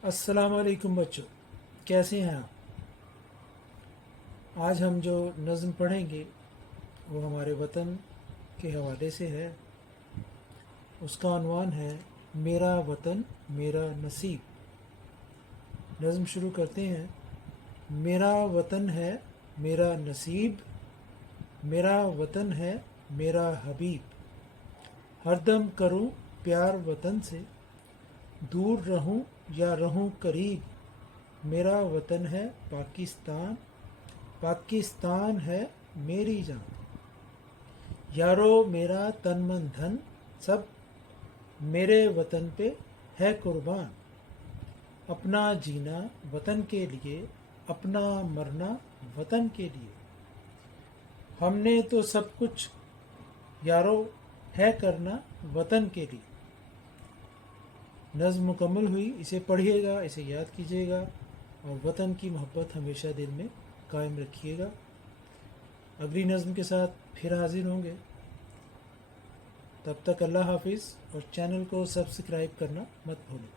अस्सलाम वालेकुम बच्चों, कैसे हैं आप। आज हम जो नज़्म पढ़ेंगे वो हमारे वतन के हवाले से है। उसका unवान है मेरा वतन मेरा नसीब। नज़्म शुरू करते हैं। मेरा वतन है मेरा नसीब, मेरा वतन है मेरा हबीब। हरदम करूं प्यार वतन से, दूर रहूं या रहूं करीब। मेरा वतन है पाकिस्तान, पाकिस्तान है मेरी जान। यारो मेरा तन मन धन सब मेरे वतन पे है कुर्बान। अपना जीना वतन के लिए, अपना मरना वतन के लिए। हमने तो सब कुछ यारो है करना वतन के लिए। नज़्म मुकम्मल हुई। इसे पढ़िएगा, इसे याद कीजिएगा और वतन की मोहब्बत हमेशा दिल में कायम रखिएगा। अगली नज़्म के साथ फिर हाजिर होंगे। तब तक अल्लाह हाफिज़ और चैनल को सब्सक्राइब करना मत भूलें।